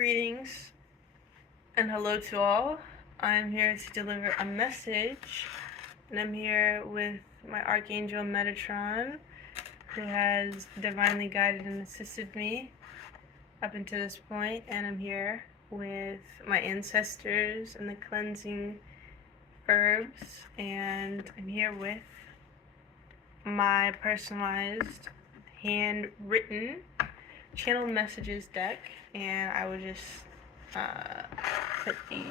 Greetings and hello to all. I'm here to deliver a message, and I'm here with my Archangel Metatron, who has divinely guided and assisted me up until this point, and I'm here with my ancestors and the cleansing herbs, and I'm here with my personalized handwritten channel messages deck, and I will just put these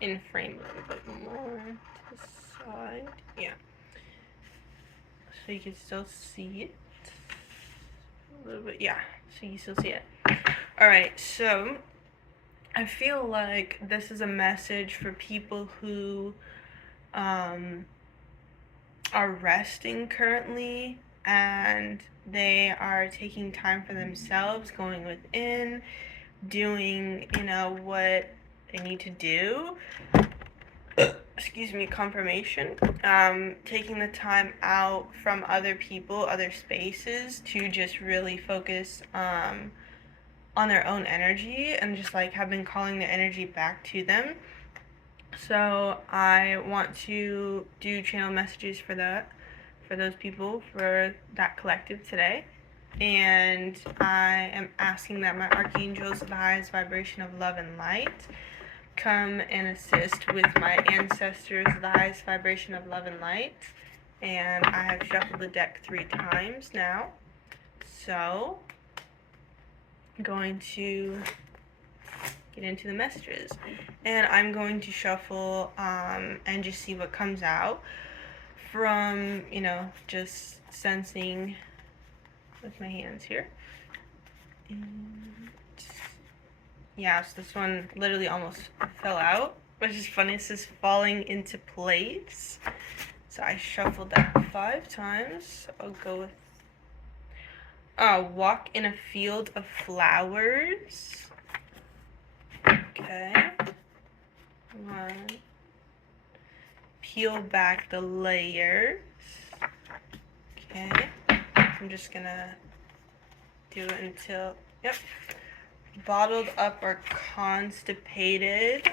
in frame a little bit more to the side. Yeah. So you can still see it. A little bit, yeah. So you can still see it. Alright, so I feel like this is a message for people who are resting currently, and they are taking time for themselves, going within, doing, what they need to do. Excuse me, confirmation. Taking the time out from other people, other spaces, to just really focus on their own energy, and just like have been calling the energy back to them. So I want to do channel messages for that, for those people, for that collective today. And I am asking that my archangels, the highest vibration of love and light, come and assist with my ancestors, the highest vibration of love and light. And I have shuffled the deck 3 times now. So I'm going to get into the messages. And I'm going to shuffle and just see what comes out from, just sensing with my hands here. And yeah, so this one literally almost fell out, which is funny. This is falling into place. So I shuffled that 5 times. So I'll go with walk in a field of flowers. Okay. 1. Peel back the layers. Okay. I'm just gonna do it until, yep. Bottled up or constipated.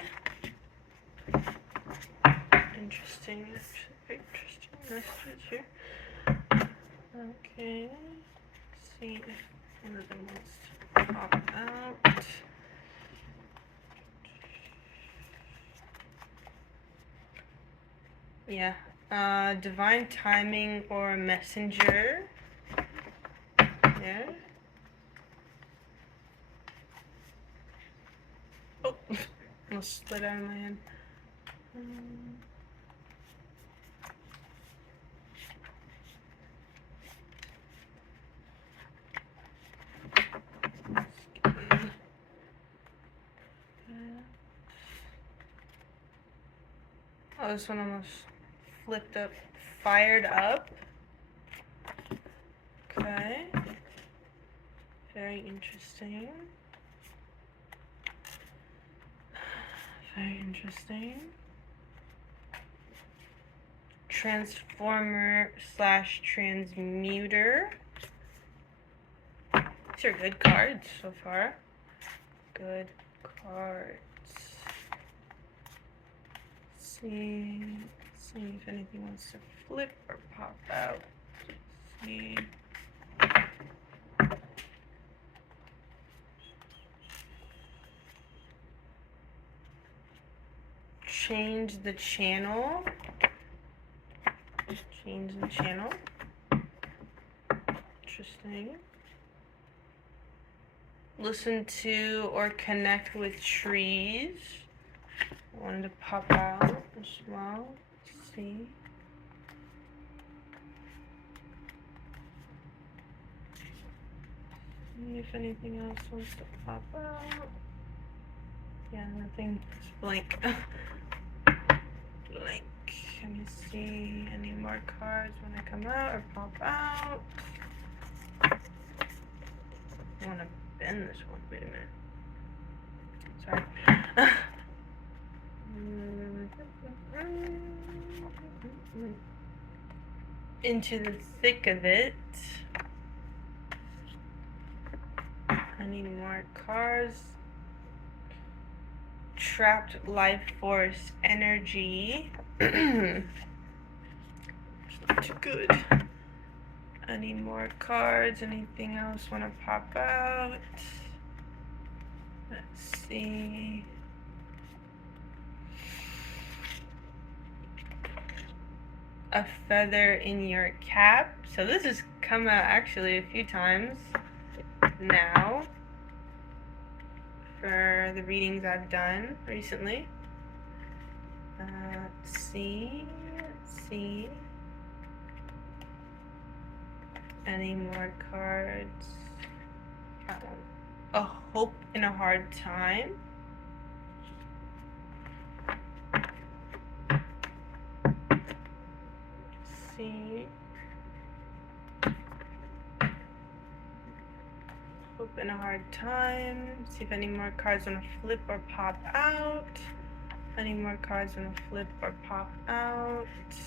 Interesting. Very interesting message here. Okay. Let's see if one of them wants to pop out. Yeah. Divine timing or messenger. There. Oh, almost slid out of my hand. Oh, this one almost flipped up, fired up. Okay. Very interesting. Very interesting. Transformer / transmuter. These are good cards so far. Good cards. See if anything wants to flip or pop out. See. Change the channel. Change the channel. Interesting. Listen to or connect with trees. I wanted to pop out as well. Let's see. See if anything else wants to pop out. Yeah, nothing. It's blank. Blank. Let me see any more cards when I come out or pop out. I want to bend this one. Wait a minute. Sorry. Into the thick of it. I need more cards. trapped life force energy. It's not too good. Any more cards? Anything else want to pop out? Let's see. A feather in your cap. So this has come out actually a few times now for the readings I've done recently. Let's see. Any more cards? A hope in a hard time. Let's see. Hope in a hard time. See if any more cards want to flip or pop out. Any more cards want to flip or pop out. Let's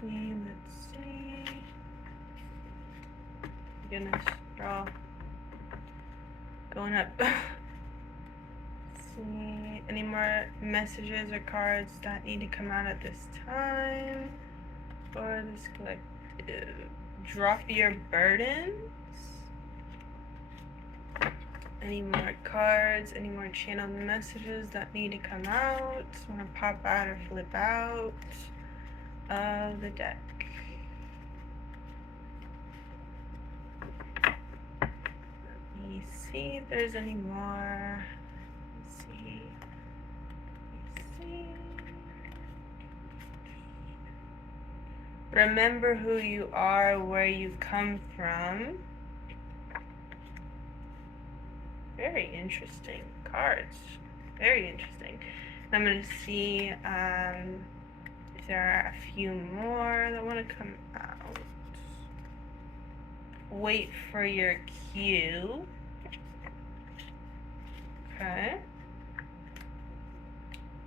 see. Goodness, they're all going up. Let's see. Any more messages or cards that need to come out at this time? For this collective. Drop your burdens. Any more cards? Any more channeled messages that need to come out? Want to pop out or flip out of the deck? Let me see if there's any more. Let's see. Remember who you are, where you've come from. Very interesting cards. Very interesting. I'm going to see if there are a few more that want to come out. Wait for your cue. Okay.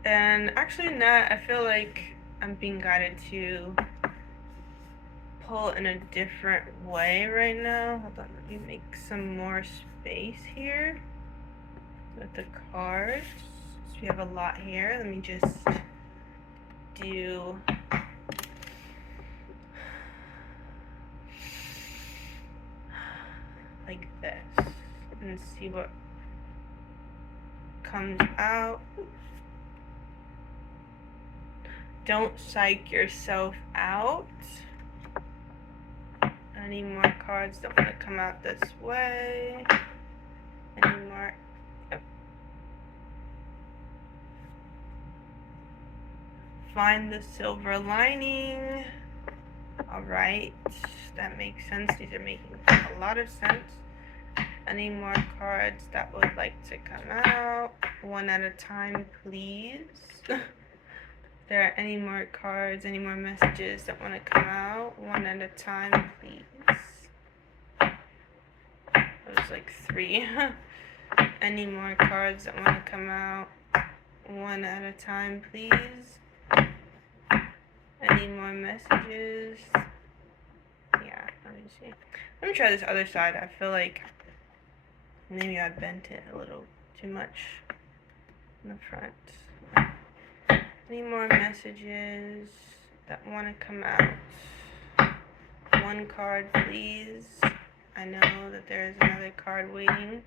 And actually not, I feel like I'm being guided to pull in a different way right now. Hold on, let me make some more space here with the cards. So we have a lot here. Let me just do like this and see what comes out. Don't psych yourself out. Any more cards that want to come out this way? Any more? Yep. Find the silver lining. All right, that makes sense. These are making a lot of sense. Any more cards that would like to come out? One at a time, please. If there are any more cards, any more messages that want to come out, one at a time, please. That was like 3. Any more cards that want to come out, one at a time, please. Any more messages? Yeah, let me see. Let me try this other side. I feel like maybe I bent it a little too much in the front. Any more messages that want to come out? One card, please. I know that there is another card waiting.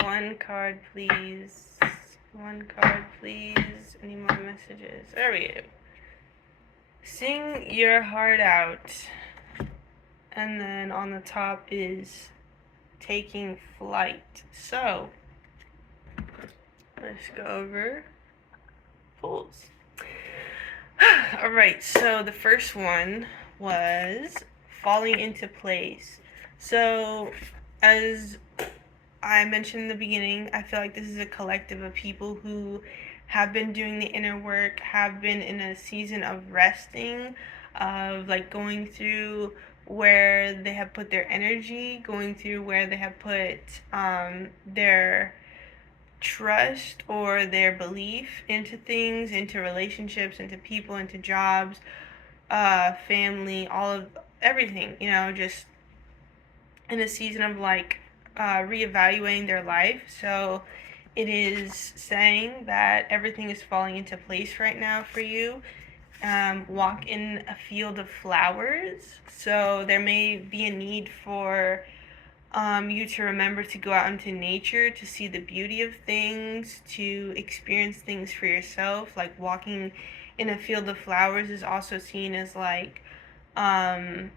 One card, please. One card, please. Any more messages? There we go. Sing your heart out. And then on the top is taking flight. So, let's go over pulls. Alright, so the first one was falling into place. So, as I mentioned in the beginning, I feel like this is a collective of people who have been doing the inner work, have been in a season of resting, of like going through where they have put their energy, going through where they have put their trust or their belief into things, into relationships, into people, into jobs, family, all of everything, you know, just in a season of like reevaluating their life. So it is saying that everything is falling into place right now for you. Walk in a field of flowers. So there may be a need for you to remember to go out into nature to see the beauty of things, to experience things for yourself. Like walking in a field of flowers is also seen as like um,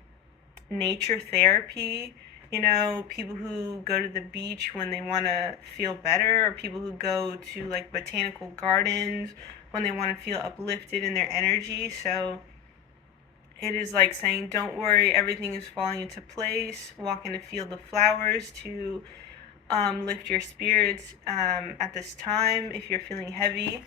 nature therapy. You know, people who go to the beach when they want to feel better, or people who go to like botanical gardens when they want to feel uplifted in their energy. So it is like saying, don't worry, everything is falling into place. Walk in a field of flowers to lift your spirits at this time. If you're feeling heavy,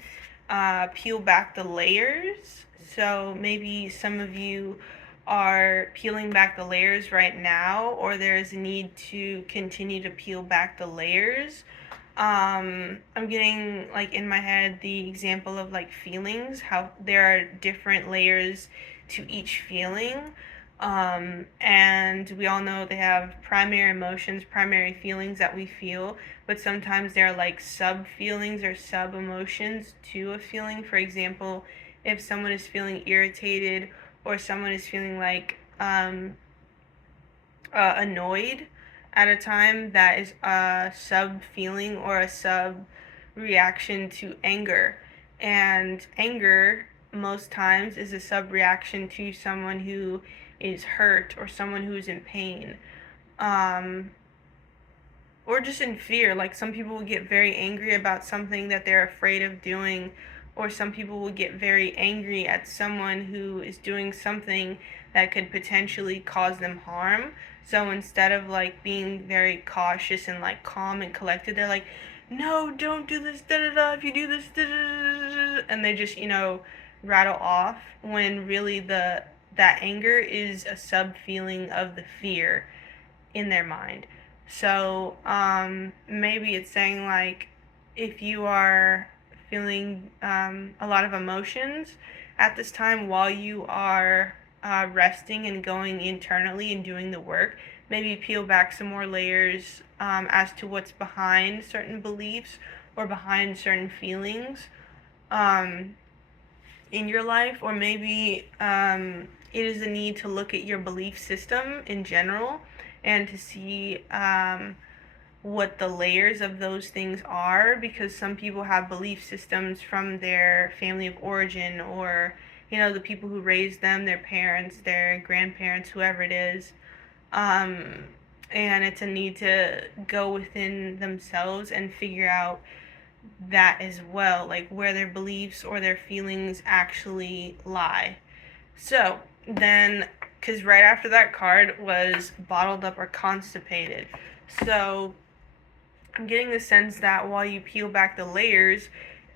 peel back the layers. So maybe some of you are peeling back the layers right now, or there's a need to continue to peel back the layers. I'm getting like in my head the example of like feelings, how there are different layers to each feeling. And we all know they have primary emotions, primary feelings that we feel, but sometimes there are like sub feelings or sub emotions to a feeling. For example, if someone is feeling irritated or someone is feeling like annoyed at a time, that is a sub feeling or a sub reaction to anger. And anger, most times, is a sub reaction to someone who is hurt or someone who is in pain. Um, or just in fear. Like some people will get very angry about something that they're afraid of doing, or some people will get very angry at someone who is doing something that could potentially cause them harm. So instead of like being very cautious and like calm and collected, they're like, no, don't do this, da da da, if you do this, da da da, and they just, rattle off, when really that anger is a sub feeling of the fear in their mind. So maybe it's saying like, if you are feeling a lot of emotions at this time while you are resting and going internally and doing the work, maybe peel back some more layers as to what's behind certain beliefs or behind certain feelings. Um, in your life, or maybe it is a need to look at your belief system in general and to see what the layers of those things are, because some people have belief systems from their family of origin, or the people who raised them, their parents, their grandparents, whoever it is. um, and it's a need to go within themselves and figure out that as well, like where their beliefs or their feelings actually lie. So then, because right after that card was bottled up or constipated. So I'm getting the sense that while you peel back the layers,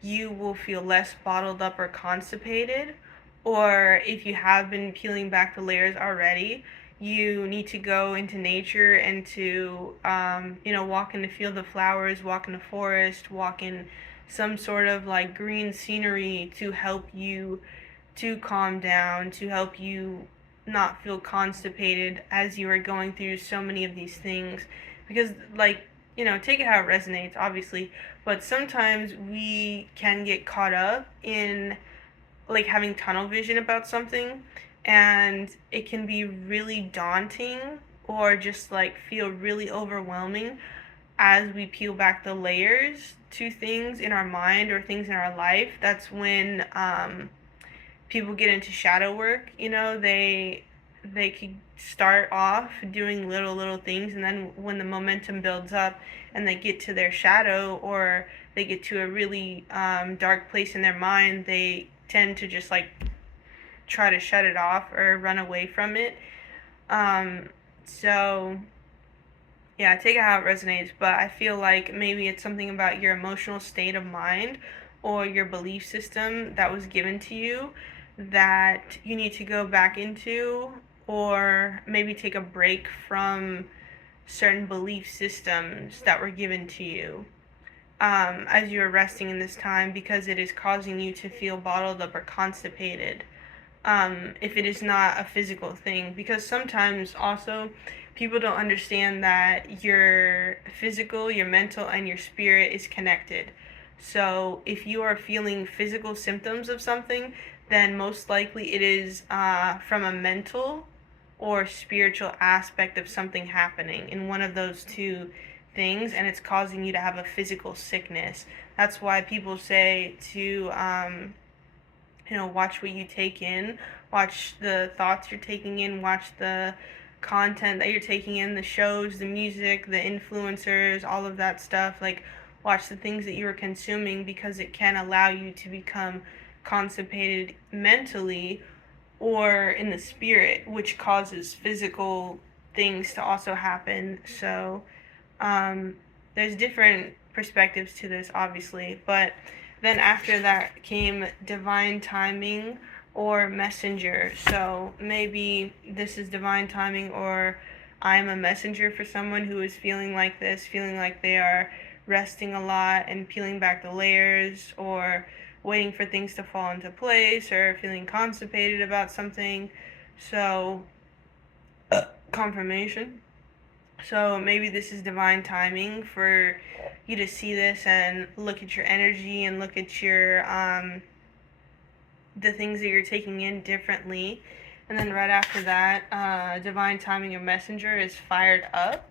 you will feel less bottled up or constipated. Or if you have been peeling back the layers already, you need to go into nature and to, walk in the field of flowers, walk in the forest, walk in some sort of like green scenery to help you to calm down, to help you not feel constipated as you are going through so many of these things. Because, like, take it how it resonates, obviously, but sometimes we can get caught up in like having tunnel vision about something, and it can be really daunting or just like feel really overwhelming as we peel back the layers to things in our mind or things in our life. That's when people get into shadow work. They could start off doing little things, and then when the momentum builds up and they get to their shadow, or they get to a really dark place in their mind, they tend to just like try to shut it off or run away from it. So yeah, take it how it resonates, but I feel like maybe it's something about your emotional state of mind or your belief system that was given to you that you need to go back into, or maybe take a break from certain belief systems that were given to you as you're resting in this time, because it is causing you to feel bottled up or constipated. if it is not a physical thing. Because sometimes also people don't understand that your physical, your mental, and your spirit is connected. So if you are feeling physical symptoms of something, then most likely it is from a mental or spiritual aspect of something happening in one of those two things, and it's causing you to have a physical sickness. That's why people say to watch what you take in, watch the thoughts you're taking in, watch the content that you're taking in, the shows, the music, the influencers, all of that stuff. Like, watch the things that you're consuming, because it can allow you to become constipated mentally or in the spirit, which causes physical things to also happen. So, um, there's different perspectives to this, obviously, but then after that came divine timing or messenger. So maybe this is divine timing, or I'm a messenger for someone who is feeling like this, feeling like they are resting a lot and peeling back the layers, or waiting for things to fall into place, or feeling constipated about something. So, confirmation. So maybe this is divine timing for you to see this and look at your energy and look at your the things that you're taking in differently. And then right after that, divine timing of messenger is fired up.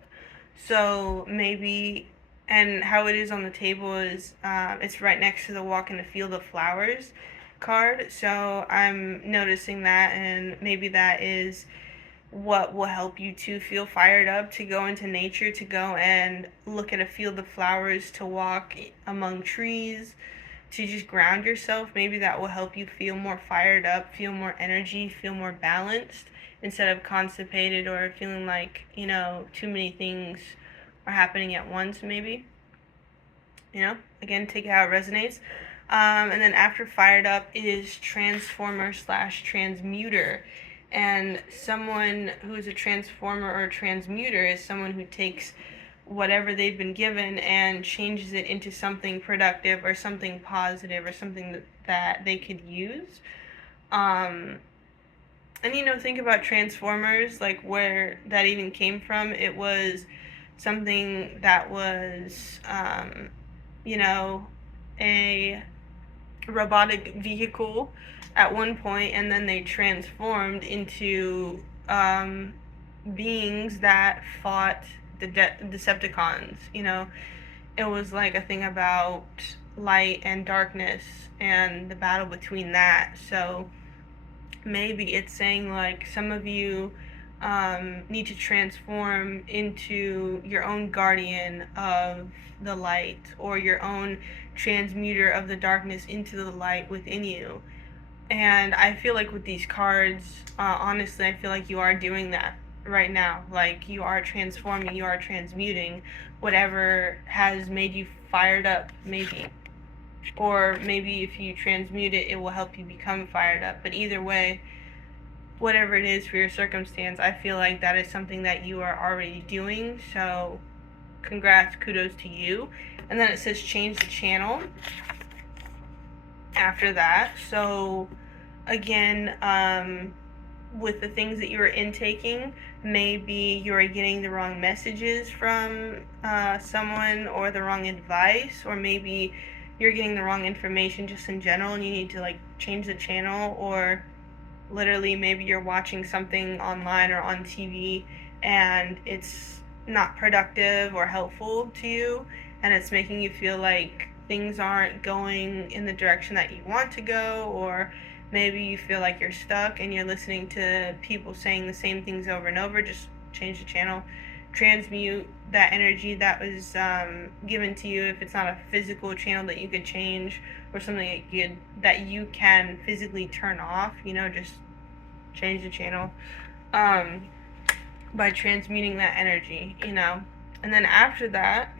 So maybe, and how it is on the table is it's right next to the walk in the field of flowers card. So I'm noticing that, and maybe that is what will help you to feel fired up to go into nature, to go and look at a field of flowers, to walk among trees, to just ground yourself. Maybe that will help you feel more fired up, feel more energy, feel more balanced, instead of constipated or feeling like, too many things are happening at once, maybe. Again, take it how it resonates. And then after fired up is transformer slash transmuter. And someone who is a transformer or a transmuter is someone who takes whatever they've been given and changes it into something productive or something positive or something that they could use. And think about Transformers, like where that even came from. It was something that was, a robotic vehicle at one point, and then they transformed into beings that fought the Decepticons. It was like a thing about light and darkness and the battle between that. So maybe it's saying like some of you need to transform into your own guardian of the light, or your own transmuter of the darkness into the light within you. And I feel like with these cards, honestly, I feel like you are doing that right now. Like, you are transforming, you are transmuting whatever has made you fired up, maybe. Or maybe if you transmute it, it will help you become fired up. But either way, whatever it is for your circumstance, I feel like that is something that you are already doing. So, congrats, kudos to you. And then it says change the channel after that. So, again, with the things that you are intaking, maybe you are getting the wrong messages from someone, or the wrong advice, or maybe you're getting the wrong information just in general, and you need to like change the channel. Or literally maybe you're watching something online or on TV and it's not productive or helpful to you, and it's making you feel like things aren't going in the direction that you want to go. Or maybe you feel like you're stuck and you're listening to people saying the same things over and over. Just change the channel, transmute that energy that was given to you. If it's not a physical channel that you could change, or something that you can physically turn off, just change the channel by transmuting that energy. And then after that,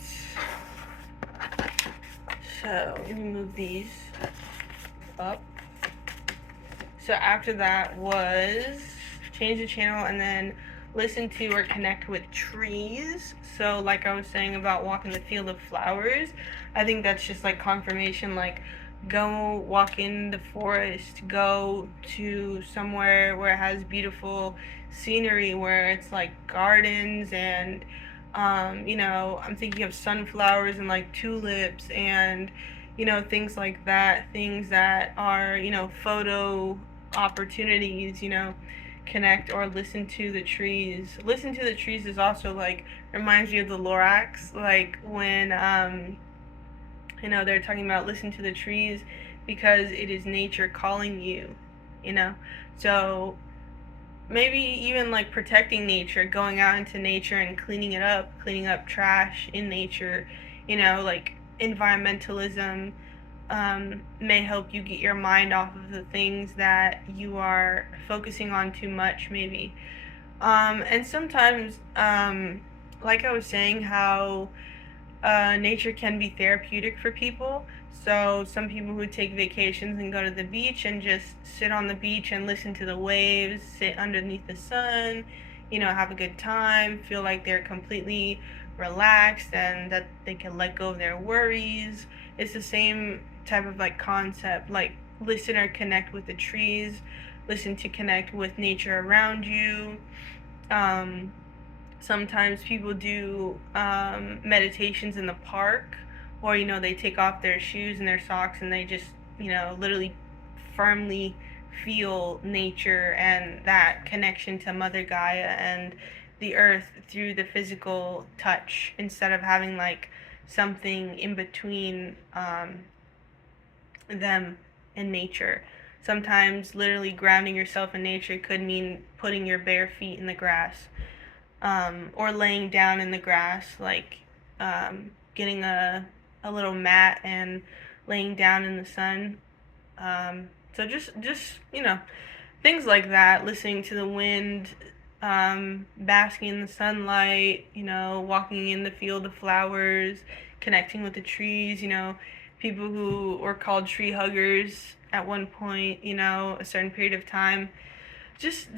so let me move these up. So after that was change the channel, and then listen to or connect with trees. So like I was saying about walking the field of flowers, I think that's just like confirmation, like Go walk in the forest, go to somewhere where it has beautiful scenery, where it's like gardens and I'm thinking of sunflowers and like tulips and things like that, things that are photo opportunities, connect or listen to the trees. Listen to the trees is also like reminds you of the Lorax, like when they're talking about listen to the trees because it is nature calling you, you know. So maybe even like protecting nature, going out into nature and cleaning up trash in nature, like environmentalism may help you get your mind off of the things that you are focusing on too much, maybe. And sometimes, like I was saying, how nature can be therapeutic for people. So some people who take vacations and go to the beach and just sit on the beach and listen to the waves, sit underneath the sun, have a good time, feel like they're completely relaxed and that they can let go of their worries. It's the same type of like concept, like listen or connect with the trees, listen to connect with nature around you. Um, Sometimes people do meditations in the park, or they take off their shoes and their socks and they just literally firmly feel nature and that connection to Mother Gaia and the earth through the physical touch, instead of having like something in between them and nature. Sometimes literally grounding yourself in nature could mean putting your bare feet in the grass, or laying down in the grass, like getting a little mat and laying down in the sun. So just things like that. Listening to the wind, basking in the sunlight. Walking in the field of flowers, connecting with the trees. People who were called tree huggers at one point. A certain period of time. Just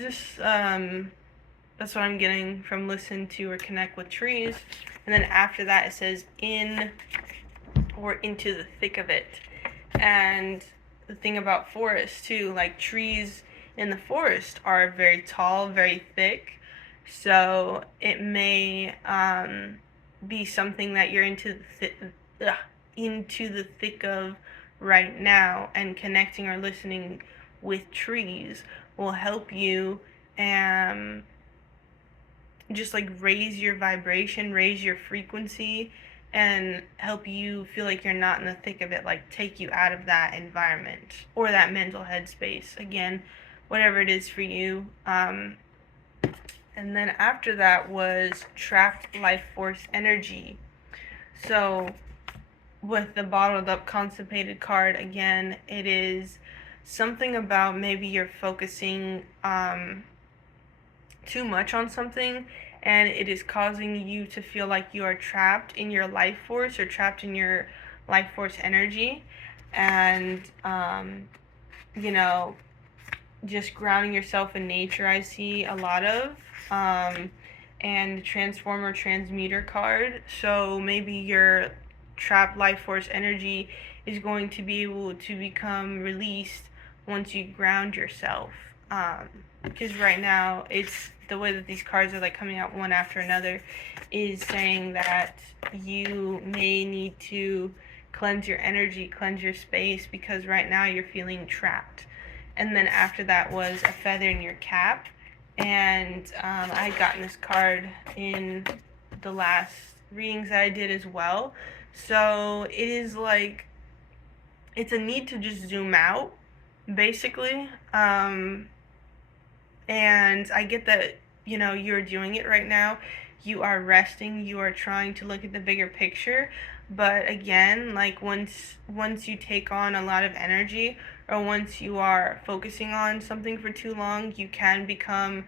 that's what I'm getting from listen to or connect with trees. And then after that, it says in or into the thick of it. And the thing about forests, too, like trees in the forest are very tall, very thick. So it may be something that you're into the thick of right now, and connecting or listening with trees will help you um, just like raise your vibration, raise your frequency, and help you feel like you're not in the thick of it, like take you out of that environment or that mental headspace. Again, whatever it is for you. And then after that was trapped life force energy. So with the bottled up constipated card, again, it is something about maybe you're focusing too much on something and it is causing you to feel like you are trapped in your life force or trapped in your life force energy. And you know just grounding yourself in nature, I see a lot of. And the transformer transmuter card, so maybe your trapped life force energy is going to be able to become released once you ground yourself. Because right now it's the way that these cards are like coming out one after another is saying that you may need to cleanse your energy, cleanse your space, because right now you're feeling trapped. And then after that was a feather in your cap. And I had gotten this card in the last readings that I did as well. So it is like, it's a need to just zoom out, basically. And I get that, you're doing it right now. You are resting, you are trying to look at the bigger picture. But again, like once you take on a lot of energy, or once you are focusing on something for too long, you can become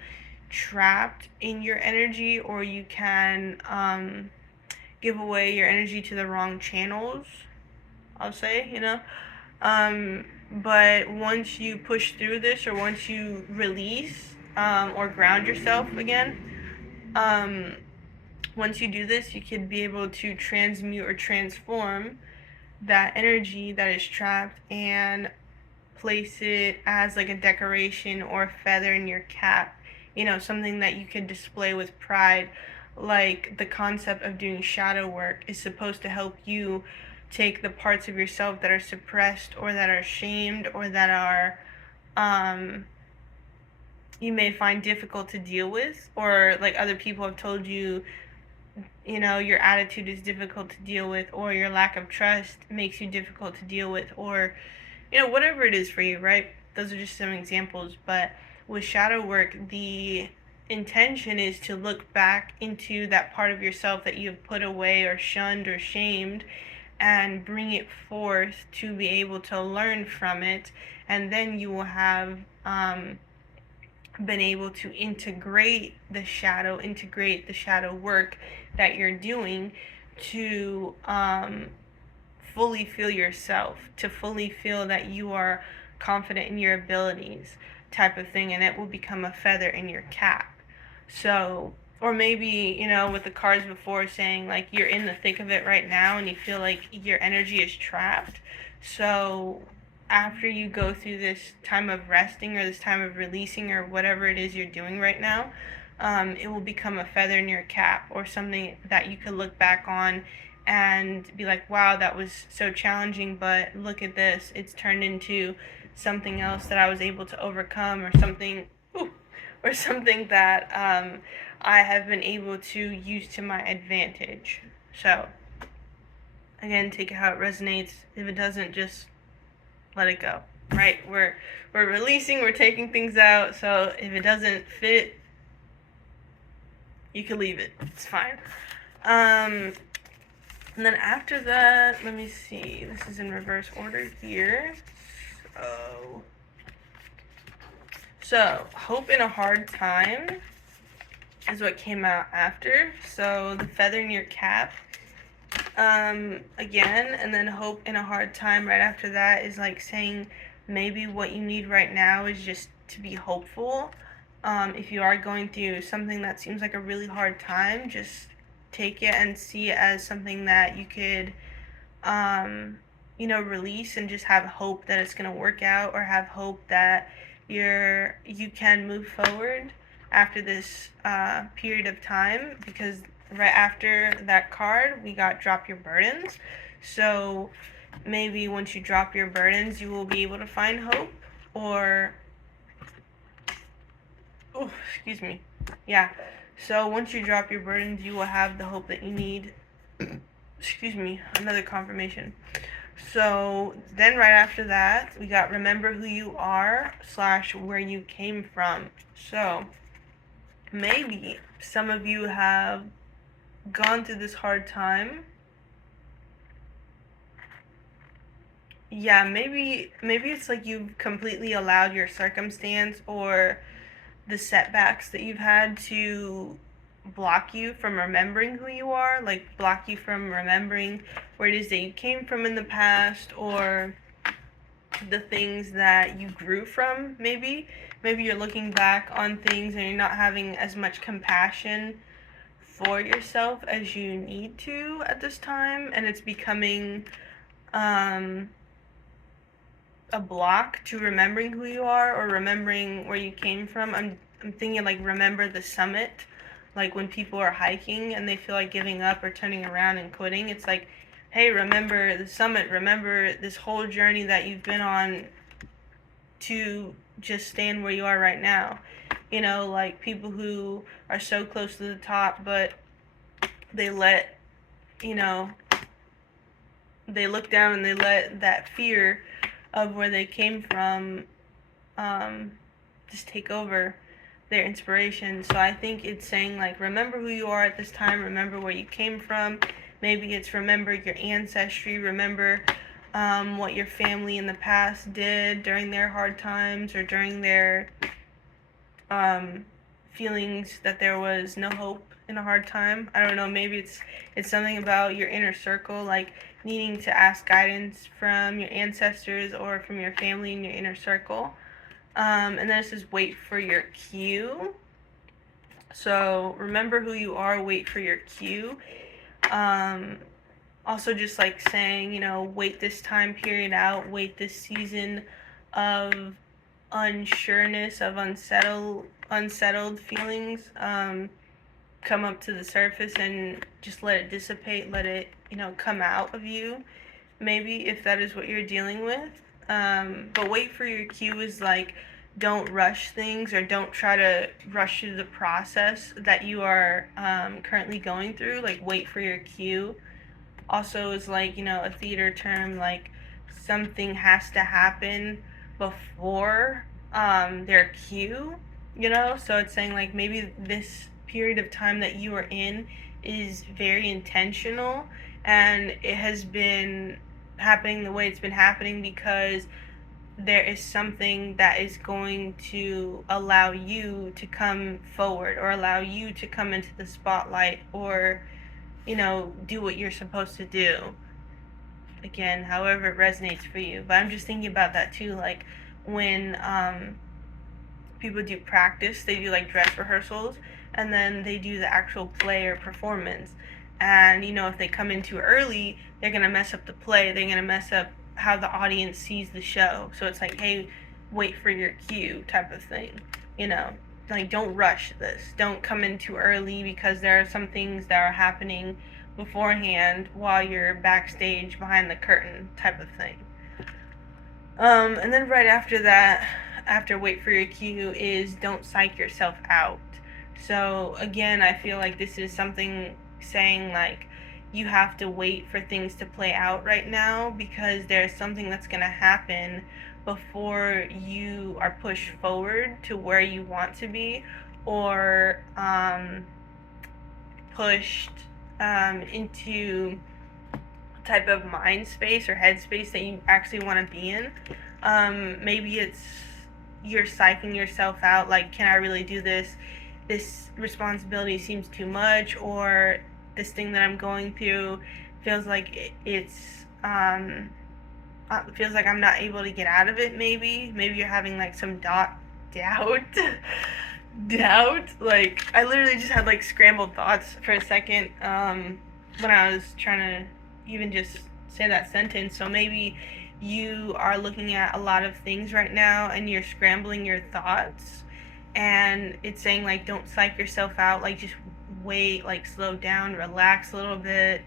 trapped in your energy, or you can give away your energy to the wrong channels, I'll say. But once you push through this, or once you release or ground yourself again, once you do this, you could be able to transmute or transform that energy that is trapped and place it as like a decoration or a feather in your cap, something that you can display with pride. Like the concept of doing shadow work is supposed to help you take the parts of yourself that are suppressed or that are shamed or that are um you may find difficult to deal with, or like other people have told you, your attitude is difficult to deal with, or your lack of trust makes you difficult to deal with, or whatever it is for you, right? Those are just some examples. But with shadow work, the intention is to look back into that part of yourself that you've put away or shunned or shamed and bring it forth to be able to learn from it. And then you will have been able to integrate the shadow work that you're doing to fully feel yourself, to fully feel that you are confident in your abilities, type of thing, and it will become a feather in your cap. So, or maybe, with the cards before saying like you're in the thick of it right now and you feel like your energy is trapped. So, after you go through this time of resting or this time of releasing or whatever it is you're doing right now, it will become a feather in your cap or something that you could look back on and be like, wow, that was so challenging, but look at this. It's turned into something else that I was able to overcome, or something, or something that I have been able to use to my advantage. So, again, take it how it resonates. If it doesn't, just let it go. Right? We're releasing, we're taking things out. So if it doesn't fit, you can leave it. It's fine. And then after that, let me see. This is in reverse order here. So hope in a hard time is what came out after. So the feather in your cap. Again, and then hope in a hard time right after that is like saying maybe what you need right now is just to be hopeful. If you are going through something that seems like a really hard time, just take it and see it as something that you could, release and just have hope that it's going to work out, or have hope that you can move forward after this period of time, because right after that card we got drop your burdens. So maybe once you drop your burdens you will be able to find hope, or excuse me. Yeah. So once you drop your burdens, you will have the hope that you need. Excuse me. Another confirmation. So then right after that, we got remember who you are / where you came from. So maybe some of you have gone through this hard time. Yeah, maybe it's like you've completely allowed your circumstance or the setbacks that you've had to block you from remembering who you are, like block you from remembering where it is that you came from in the past, or the things that you grew from. Maybe you're looking back on things and you're not having as much compassion for yourself as you need to at this time, and it's becoming a block to remembering who you are or remembering where you came from. I'm thinking like remember the summit, like when people are hiking and they feel like giving up or turning around and quitting. It's like, hey, remember the summit, remember this whole journey that you've been on to just stand where you are right now. Like people who are so close to the top, but they let, they look down and they let that fear of where they came from just take over their inspiration. So I think it's saying like remember who you are at this time, remember where you came from. Maybe it's remember your ancestry, remember what your family in the past did during their hard times or during their feelings that there was no hope in a hard time. I don't know, maybe it's something about your inner circle, like needing to ask guidance from your ancestors or from your family in your inner circle. And then it says wait for your cue. So remember who you are, wait for your cue. Also just like saying, wait this time period out, wait this season of unsureness, of unsettled feelings, come up to the surface, and just let it dissipate, let it, come out of you, maybe, if that is what you're dealing with. But wait for your cue is like, don't rush things, or don't try to rush through the process that you are currently going through. Like, wait for your cue. Also is like, a theater term, like something has to happen before their cue, so it's saying like maybe this period of time that you are in is very intentional, and it has been happening the way it's been happening because there is something that is going to allow you to come forward, or allow you to come into the spotlight, or do what you're supposed to do. Again, however it resonates for you. But I'm just thinking about that too, like when people do practice, they do like dress rehearsals, and then they do the actual play or performance. And if they come in too early, they're gonna mess up the play. They're gonna mess up how the audience sees the show. So it's like, hey, wait for your cue type of thing. You know, like don't rush this. Don't come in too early because there are some things that are happening beforehand while you're backstage behind the curtain type of thing. And then right after that, after wait for your cue, is don't psych yourself out. So again, I feel like this is something saying like you have to wait for things to play out right now, because there's something that's going to happen before you are pushed forward to where you want to be, or pushed into type of mind space or head space that you actually want to be in. Maybe it's you're psyching yourself out, like, can I really do this? This responsibility seems too much, or this thing that I'm going through feels like feels like I'm not able to get out of it. Maybe you're having like some doubt. Doubt. Like, I literally just had like scrambled thoughts for a second when I was trying to even just say that sentence. So maybe you are looking at a lot of things right now and you're scrambling your thoughts, and it's saying like don't psych yourself out, like just wait, like slow down, relax a little bit,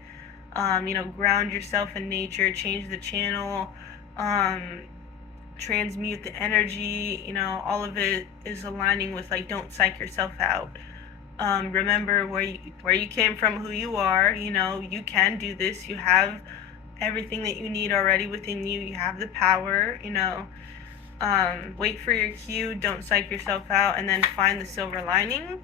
ground yourself in nature, change the channel, transmute the energy, all of it is aligning with like don't psych yourself out. Remember where you came from, who you are. You can do this. You have everything that you need already within you. You have the power. Wait for your cue. Don't psych yourself out, and then find the silver lining.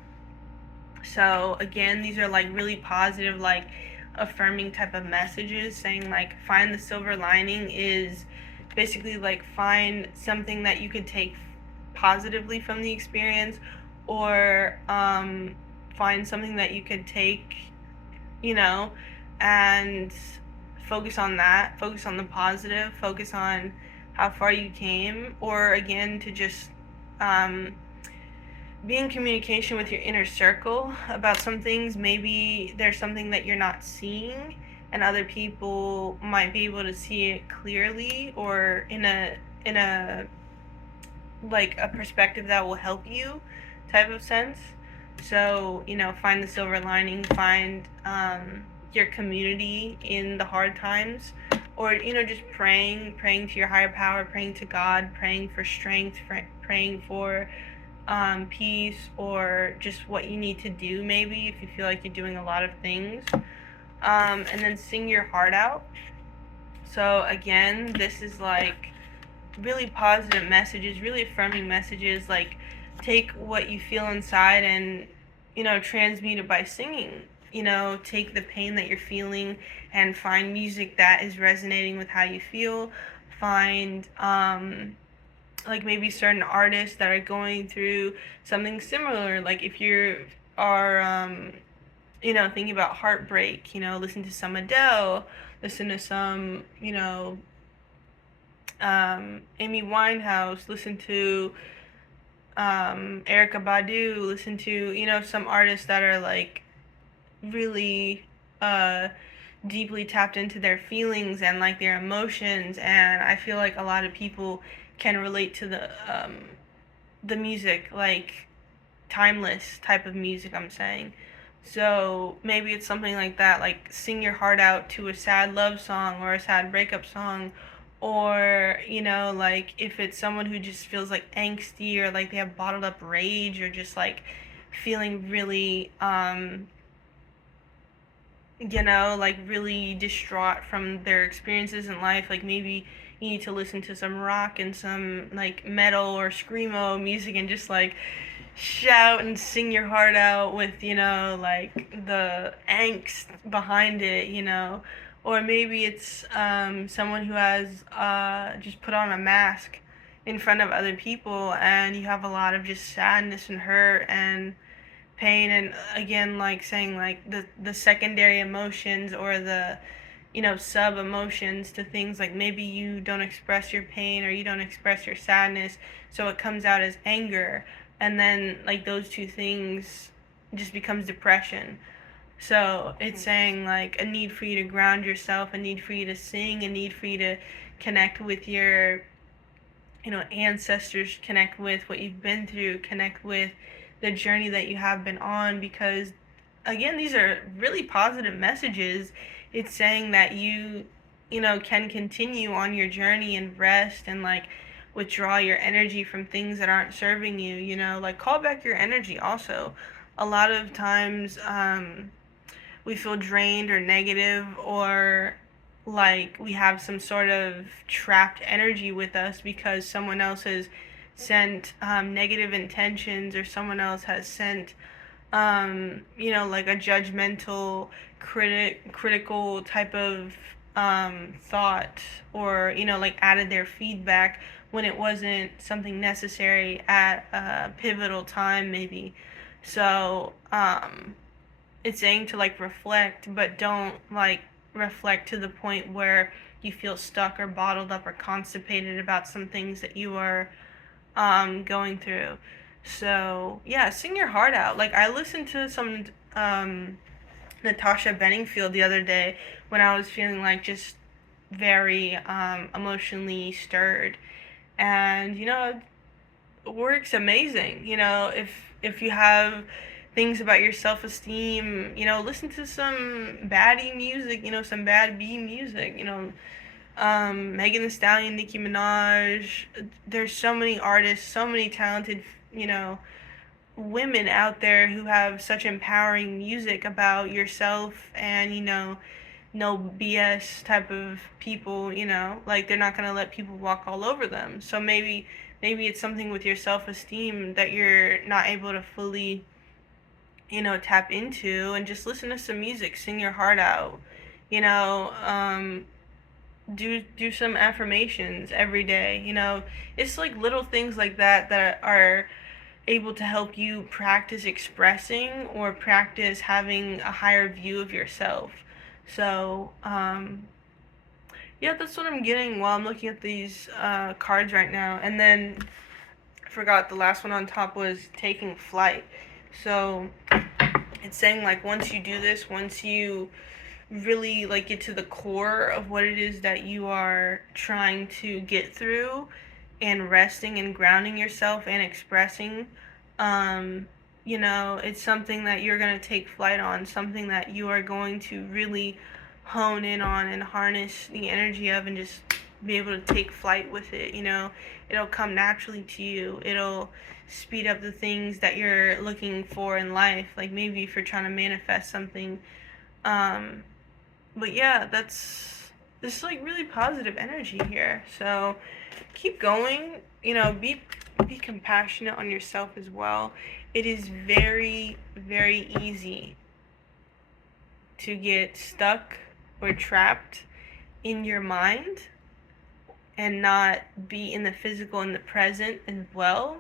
So again, these are like really positive, like affirming type of messages, saying like find the silver lining is basically like find something that you could take positively from the experience, or find something that you could take, and focus on that, focus on the positive, focus on how far you came, or again to just be in communication with your inner circle about some things. Maybe there's something that you're not seeing, and other people might be able to see it clearly, or in a like a perspective that will help you type of sense. So, find the silver lining, find your community in the hard times, or, just praying to your higher power, praying to God, praying for strength, praying for peace, or just what you need to do, maybe if you feel like you're doing a lot of things. And then sing your heart out. So again, this is like really positive messages, really affirming messages. Like, take what you feel inside and, transmute it by singing. Take the pain that you're feeling and find music that is resonating with how you feel. Find like maybe certain artists that are going through something similar. Like if you are thinking about heartbreak, listen to some Adele, listen to some, Amy Winehouse, listen to Erykah Badu, listen to, some artists that are like really deeply tapped into their feelings and like their emotions, and I feel like a lot of people can relate to the music, like timeless type of music I'm saying. So maybe it's something like that, like sing your heart out to a sad love song or a sad breakup song, or like if it's someone who just feels like angsty or like they have bottled up rage or just like feeling really like really distraught from their experiences in life, like maybe you need to listen to some rock and some like metal or screamo music and just like shout and sing your heart out with like the angst behind it, or maybe it's someone who has just put on a mask in front of other people and you have a lot of just sadness and hurt and pain, and again like saying like the secondary emotions or the sub emotions to things, like maybe you don't express your pain or you don't express your sadness, so it comes out as anger, and then like those two things just becomes depression. So it's saying like a need for you to ground yourself, a need for you to sing, a need for you to connect with your ancestors, connect with what you've been through, connect with the journey that you have been on, because again, these are really positive messages. It's saying that you can continue on your journey and rest and like withdraw your energy from things that aren't serving you, like call back your energy also. A lot of times we feel drained or negative, or like we have some sort of trapped energy with us because someone else has sent negative intentions, or someone else has sent like a judgmental critical type of thought, or like added their feedback when it wasn't something necessary at a pivotal time maybe. So it's saying to like reflect, but don't like reflect to the point where you feel stuck or bottled up or constipated about some things that you are going through. So yeah, sing your heart out. Like I listened to some Natasha Benningfield the other day when I was feeling like just very emotionally stirred, and works amazing. If you have things about your self-esteem, listen to some baddie music, some bad B music, Megan Thee Stallion, Nicki Minaj. There's so many artists, so many talented, women out there who have such empowering music about yourself, and no BS type of people, like they're not going to let people walk all over them. So maybe it's something with your self-esteem that you're not able to fully, tap into, and just listen to some music, sing your heart out. You know, do some affirmations every day. It's like little things like that that are able to help you practice expressing or practice having a higher view of yourself. So, yeah, that's what I'm getting while I'm looking at these cards right now. And then I forgot the last one on top was taking flight. So it's saying like once you do this, once you really like get to the core of what it is that you are trying to get through, and resting and grounding yourself and expressing, it's something that you're going to take flight on, something that you are going to really hone in on and harness the energy of, and just be able to take flight with it. It'll come naturally to you. It'll speed up the things that you're looking for in life, like maybe if you're trying to manifest something. But yeah, that's this is like really positive energy here. So keep going. Be compassionate on yourself as well. It is very, very easy to get stuck or trapped in your mind and not be in the physical and the present as well,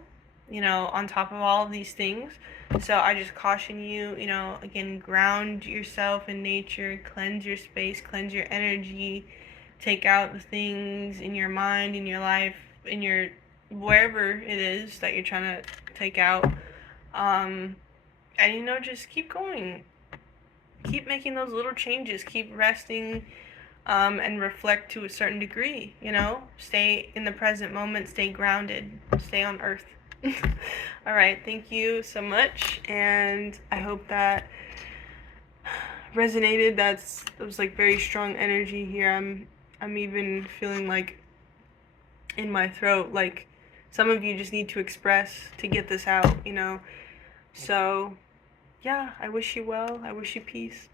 on top of all of these things. So I just caution you, again, ground yourself in nature, cleanse your space, cleanse your energy, take out the things in your mind, in your life, in your wherever it is that you're trying to take out. And just keep going. keep making those little changes. Keep resting, and reflect to a certain degree, you know? Stay in the present moment, stay grounded, stay on earth. All right, thank you so much, and I hope that resonated. That was like very strong energy here. I'm even feeling like in my throat, like some of you just need to express to get this out, you know? So, yeah, I wish you well. I wish you peace.